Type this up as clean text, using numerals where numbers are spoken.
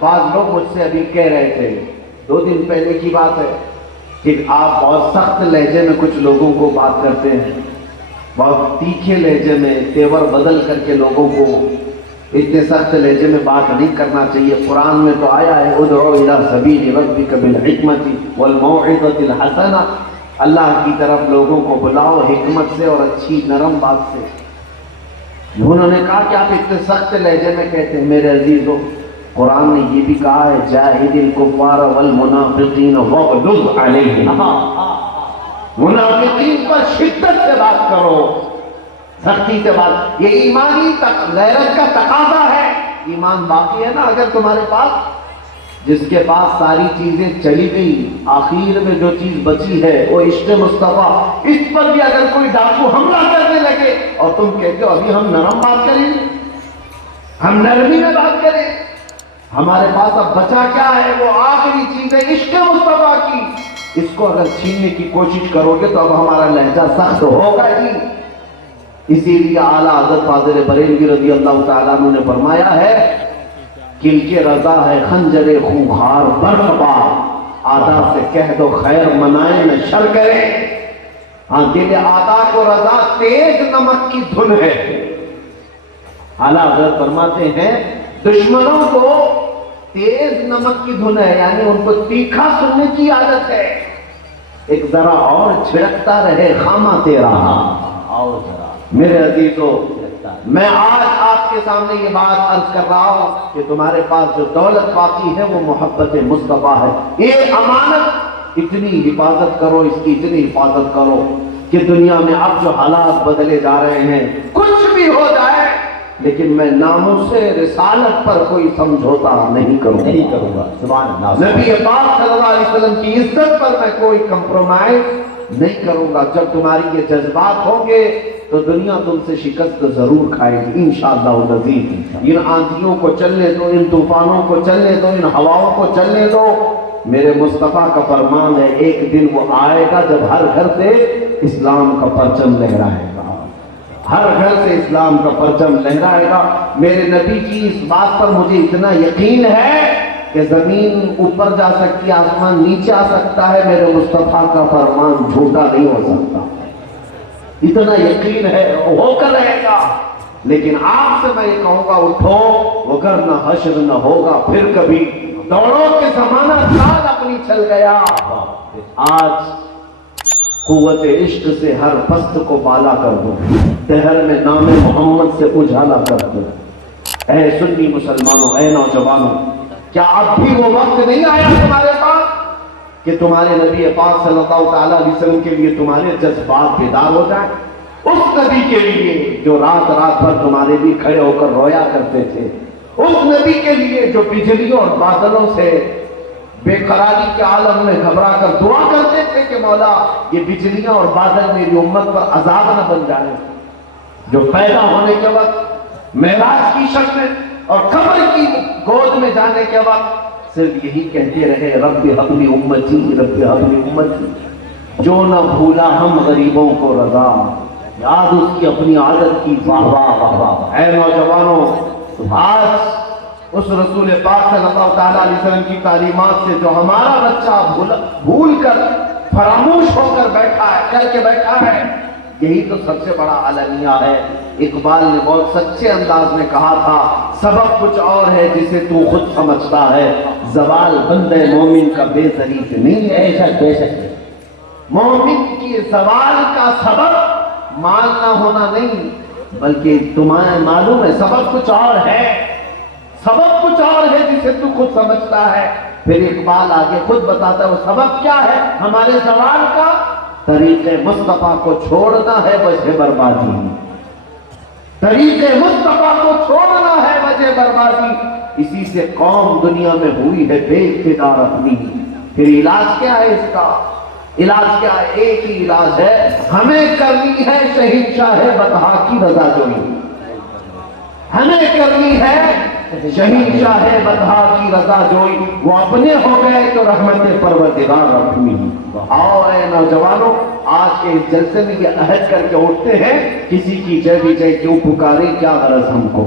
بعض لوگ مجھ سے ابھی کہہ رہے تھے 2 دن پہلے کی بات ہے کہ آپ بہت سخت لہجے میں کچھ لوگوں کو بات کرتے ہیں، بہت تیکھے لہجے میں تیور بدل کر کے لوگوں کو، اتنے سخت لہجے میں بات نہیں کرنا چاہیے۔ قرآن میں تو آیا ہے ادعو الی سبیل ربک بالحکمت والموعظۃ الحسنہ، اللہ کی طرف لوگوں کو بلاؤ حکمت سے اور اچھی نرم بات سے۔ انہوں نے کہا کہ آپ اتنے سخت لہجے میں کہتے ہیں۔ میرے عزیزو، قرآن نے یہ بھی کہا ہے جاہد الکفار والمنافقین واغلظ علیہم، منافقین پر شدت سے بات کرو، سختی سے بات۔ یہ ایمانی غیرت کا تقاضا ہے۔ ایمان باقی ہے نا اگر تمہارے پاس، جس کے پاس ساری چیزیں چلی گئی، آخر میں جو چیز بچی ہے وہ عشق مصطفیٰ، اس پر بھی اگر کوئی ڈاکو حملہ کرنے لگے اور تم کہتے ہو ابھی ہم نرم بات کریں گے، ہم نرمی میں بات کریں، ہمارے پاس اب بچا کیا ہے؟ وہ آخری چیز ہے عشق مصطفیٰ کی، اس کو اگر چھیننے کی کوشش کرو گے تو اب ہمارا لہجہ سخت ہوگا ہی۔ اسی لیے اعلیٰ حضرت فاضل بریلوی رضی اللہ تعالیٰ عنہ نے فرمایا ہے کل کے رضا ہے خنجر خونخوار برقبار، آدھا سے کہہ دو خیر منائیں نہ شر کریں۔ ہاں، دل آدھا کو رضا تیز نمک کی دھن ہے۔ اعلیٰ حضرت فرماتے ہیں دشمنوں کو تیز نمک کی دھن ہے، یعنی ان کو تیکھا سننے کی عادت ہے۔ ایک ذرا اور چھڑکتا رہے خامہ تیرا، اور ذرا۔ میرے عزیزو، میں آج آپ کے سامنے یہ بات عرض کر رہا ہوں کہ تمہارے پاس جو دولت باقی ہے وہ محبت مصطفیٰ ہے۔ یہ امانت، اتنی حفاظت کرو، اس کی اتنی حفاظت کرو کہ دنیا میں اب جو حالات بدلے جا رہے ہیں، کچھ بھی ہو جائے لیکن میں ناموس رسالت پر کوئی سمجھوتا نہیں کروں گا۔ سبحان اللہ۔ نبی پاک صلی اللہ علیہ وسلم کی عزت پر میں کوئی کمپرومائز نہیں کروں گا۔ جب تمہاری یہ جذبات ہوں گے تو دنیا تم سے شکست ضرور کھائے گی انشاءاللہ العزیز۔ ان آندھیوں کو چلنے دو، ان طوفانوں کو چلنے دو، ان ہواؤں کو چلنے دو۔ میرے مصطفیٰ کا فرمان ہے ایک دن وہ آئے گا جب ہر گھر سے اسلام کا پرچم لہرائے گا، ہر گھر سے اسلام کا پرچم لہرائے گا۔ میرے نبی کی اس بات پر مجھے اتنا یقین ہے کہ زمین اوپر جا سکتی، آسمان نیچے آ سکتا ہے، میرے مصطفیٰ کا فرمان جھوٹا نہیں ہو سکتا، اتنا یقین ہے، ہو کر رہے گا۔ لیکن آپ سے میں یہ کہوں گا اٹھو، وگرنہ حشر نہ ہوگا پھر کبھی۔ دوڑو کہ زمانہ سال اپنی چل گیا۔ آج قوت عشق سے ہر پست کو بالا کر دو، دہر میں نام محمد سے اجالا کر دو۔ اے سنی مسلمانوں، اے نوجوانوں، کیا اب بھی وہ وقت نہیں آیا تمہارے پاس کہ تمہارے نبی پاک صلی اللہ تعالیٰ علیہ وسلم کے لیے تمہارے جذبات بیدار ہو جائیں؟ اس نبی کے لیے جو رات رات بھر تمہارے لیے کھڑے ہو کر رویا کرتے تھے، اس نبی کے لیے جو بجلیوں اور بادلوں سے بے قراری کے عالم میں گھبرا کر دعا کرتے تھے کہ مولا یہ بجلیاں اور بادل میری امت پر عذاب نہ بن جائیں، جو پیدا ہونے کے وقت معراج کی شکل میں اور قبر کی گود میں جانے کے وقت صرف یہی کہتے رہے رب ہب لی امتی، رب ہب لی امتی، جو نہ بھولا ہم غریبوں کو رضا، یاد اس کی اپنی عادت کی، واہ واہ واہ واہ۔ اے نوجوانوں، آج اس رسول پاک صلی اللہ تعالیٰ علیہ وسلم کی تعلیمات سے جو ہمارا بچہ بھول کر فراموش ہو کر بیٹھا ہے، کر کے بیٹھا ہے، یہی تو سب سے بڑا علمیہ ہے۔ اقبال نے بہت سچے انداز میں کہا تھا سبب کچھ اور ہے جسے تو خود سمجھتا ہے، زوال بندے مومن کا بے زری سے نہیں ہے۔ بے شک بے شک، مومن کی زوال کا سبب مال نہ ہونا نہیں، بلکہ تمہیں معلوم ہے سبب کچھ اور ہے، سبب کچھ اور ہے جسے تو خود سمجھتا ہے۔ پھر اقبال آگے خود بتاتا ہے وہ سبب کیا ہے ہمارے زوال کا، طریق مصطفیٰ کو چھوڑنا ہے وجہ بربادی، طریق مصطفیٰ کو چھوڑنا ہے وجہ بربادی، اسی سے قوم دنیا میں ہوئی ہے بے اقتدار اپنی۔ پھر علاج کیا ہے اس کا؟ علاج کیا ہے؟ ایک ہی علاج ہے، ہمیں کرنی ہے شہنشاہ بطحا کی رضا جوئی، ہمیں کرنی ہے شہنشاہ بطحا کی رضا جوئی، وہ اپنے ہو گئے تو رحمت پروردگار اپنی۔ اور اے نوجوانوں، آج کے اس جلسے میں یہ عہد کر کے اٹھتے ہیں کسی کی جے بھی جے کیوں پکارے، کیا غرض ہم کو،